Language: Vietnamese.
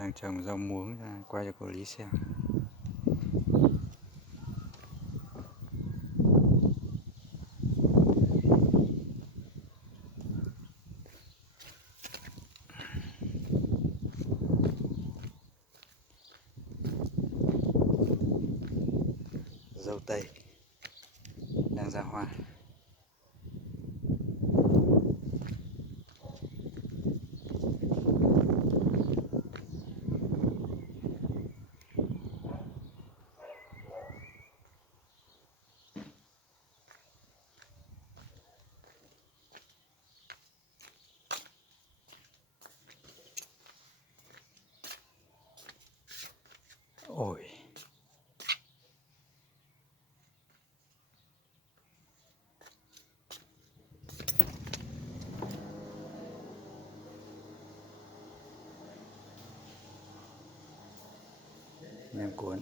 đang trồng rau muống quay cho cô Lý xem. Dâu tây đang ra hoa. Ôi, nem cuốn.